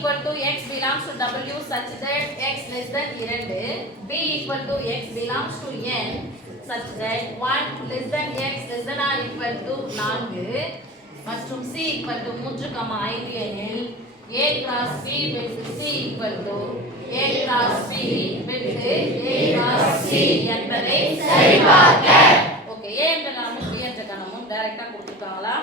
equal to x belongs to w such that x less than 2 b equal to x belongs to n such that 1 less than x less than or equal to 4 மற்றும் c equal to 3 5 எனில் a cross b with c equal to a cross b with a cross c என்பதை சரிபார்க்க okay a என்ற கணமும் b என்ற கணமும் டைரக்டா கொடுத்திருக்காங்களா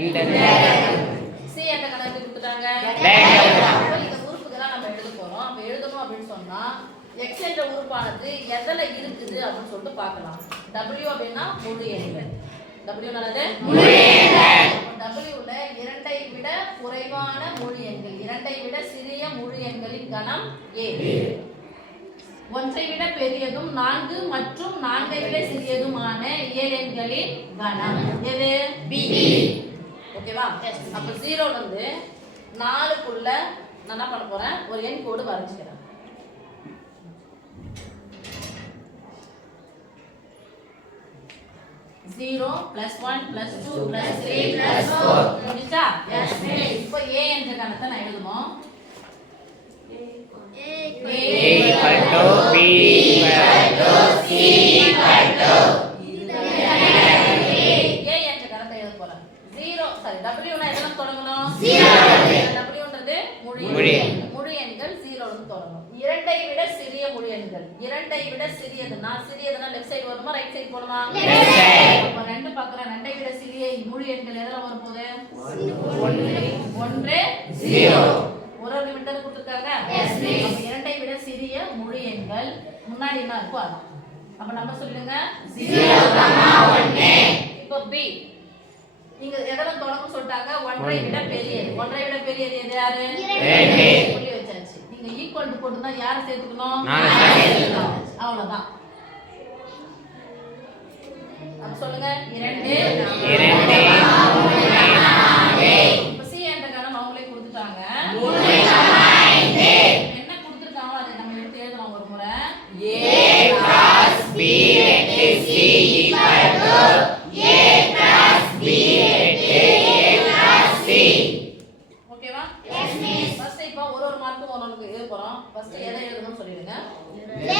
இந்த சி என்ற கணக்கு கொடுத்துட்டாங்க Direct. அப்ப இந்த உறுப்புகளை நம்ம எழுத போறோம் அப்ப எழுதணும் அப்படின்னு சொன்னா x உறுப்பானது எதுல இருக்குது அப்படின்னு சொல்லிட்டு பார்க்கலாம். W அப்படின்னா முழு எண்கள். W நல்லது? முழு எண்கள். W ல இரண்டை விட குறைவான முழு எண்கள். இரண்டை விட சிறிய முழு எண்களின் கணம் a ஒன்றை விட பெரியதும் நான்கு மற்றும் நான்கை விட சிறியதுமான இயல் எண்களின் கணம். எது? B. ஓகேவா? அப்ப ஜீரோல இருந்து நாலுக்குள்ள நான் என்ன பண்ண போறேன்? ஒரு எண் கோடு வரைஞ்சுக்கிறேன். Zero plus one plus two plus three plus four முடிச்சா இப்போ ஏ என்ற கணத்தை நான் எழுதணும் equal to b equal to ஏ என்ற கணத்தை எழுத போறேன் ஜீரோ சாரி டபிள்யூனா எதெல்லாம் தொடங்கணும் டபிள்யூன்றது முழு முழு எண். எண். முழு எண்கள் ஜீரோல இருந்து தொடங்கும் இரண்டை விட சிறிய முழு எண்கள் இரண்டை விட சிறியதுன்னா சிறியதுன்னா லெஃப்ட் சைடு வருமா ரைட் சைடு போடுமா. அப்ப ரெண்டு பக்கம் ரெண்டை விட சிறிய முழு எண்கள் எதுல வரும் போது ஒன்று. ஒரு ஒரு நிமிடம் கொடுத்துருக்காங்க? இரண்டை விட சிறிய முழு எண்கள் முன்னாடி என்ன இருக்கோ அதான் அப்ப நம்ம சொல்லுங்க. இப்போ பி நீங்க எதெல்லாம் தொடங்கும் சொல்லிட்டாங்க? ஒன்றை விட பெரியது. ஒன்றை விட பெரியது எது யாரு? நீங்க ஈக்குவல் டு போட்டு தான் யாரை சேர்த்துக்கணும். அவ்வளவுதான். அப்ப சொல்லுங்க. இரண்டு. இரண்டு. சி என்ற கணம் அவங்களே கொடுத்துட்டாங்க.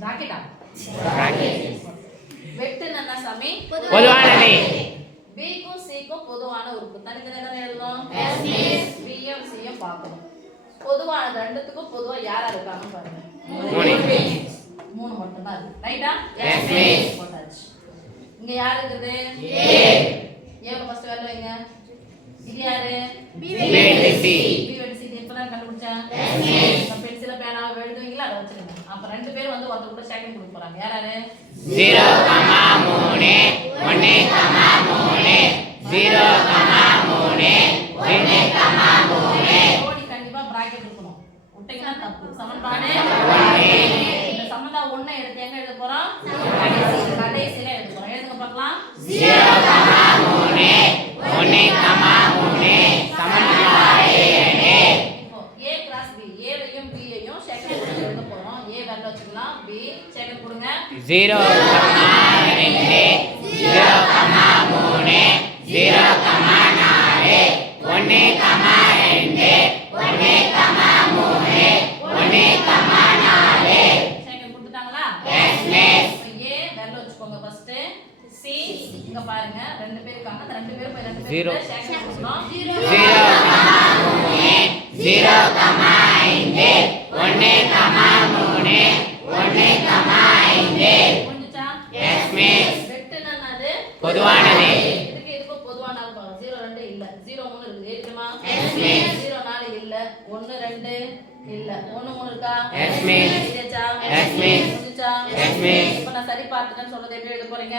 bracket வெட்டு என்ன சாமி. பொதுவானது b க்கும் c க்கும் பொதுவான உறுப்பு. தனித்தனியா தானே எழுதணும் b யும் c யும் பார்க்கணும். பொதுவானது ரெண்டுத்துக்கும் பொதுவா யாரா இருக்காங்கன்னு பாருங்க. மூணு. மூணு மட்டும் தான் இருக்கு ரைட்டா. போட்டாச்சு. இங்க யார் இருக்குது? ஏவல ஃபர்ஸ்ட் வரல வைங்க. இது யாரு? வெட்டு c. பி வெட்டு சி எப்பதான் கண்டுபிடிச்சேன்? அப்ப ரெண்டு பேரும் வந்து ஒருத்தர் கூட செகண்ட் கொடுக்க போறாங்க. யார் யாரு? ஜீரோ கமா மூணு ஒன்று கமா மூணு ஜீரோ கமா மூணு ஒன்று கமா மூணு. ஜோடி கண்டிப்பா பிராக்கெட் இருக்கணும். விட்டீங்கன்னா தப்பு. சமன்பாடு. இந்த சமன்பாடு ஒண்ணை எடுத்து எங்க எழுத போறோம் கடைசி கடைசியில எழுத போறோம் எழுதுங்க பார்க்கலாம். ஜீரோ கமா மூணு. ஜீரோ கமா ரெண்டு ஜீரோ கமா மூணு ஜீரோ கமா நாலு ஒன்று கமா ரெண்டு ஒன்று கமா மூணு ஒன்று கமா நாலு செகண்ட் கொடுத்துட்டாங்களா? Yes, miss. இப்போ a வரல வச்சுக்கோங்க ஃபர்ஸ்ட் c இங்க பாருங்க ரெண்டு பேர் இருக்காங்க. அந்த ரெண்டு பேரும் போய் ரெண்டு ஜீரோ. மூணு ஜீரோ. ஐந்து ஒன்று மூணு ஒன்று பொதுவானது. இதுக்கு இதுக்கு பொதுவான பாருங்க ஜீரோ ரெண்டு இல்ல. ஜீரோ மூணு இருக்குது. இருக்குமா. ஜீரோ நாலு இல்ல. ஒன்னு ரெண்டு இல்ல. ஒண்ணு மூணு இருக்கா. இப்ப நான் சரி பார்த்துட்டேன்னு சொன்னதை எப்படி எழுத போறீங்க?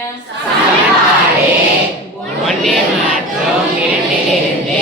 ஒன்று மற்றும் இரண்டிலிருந்து.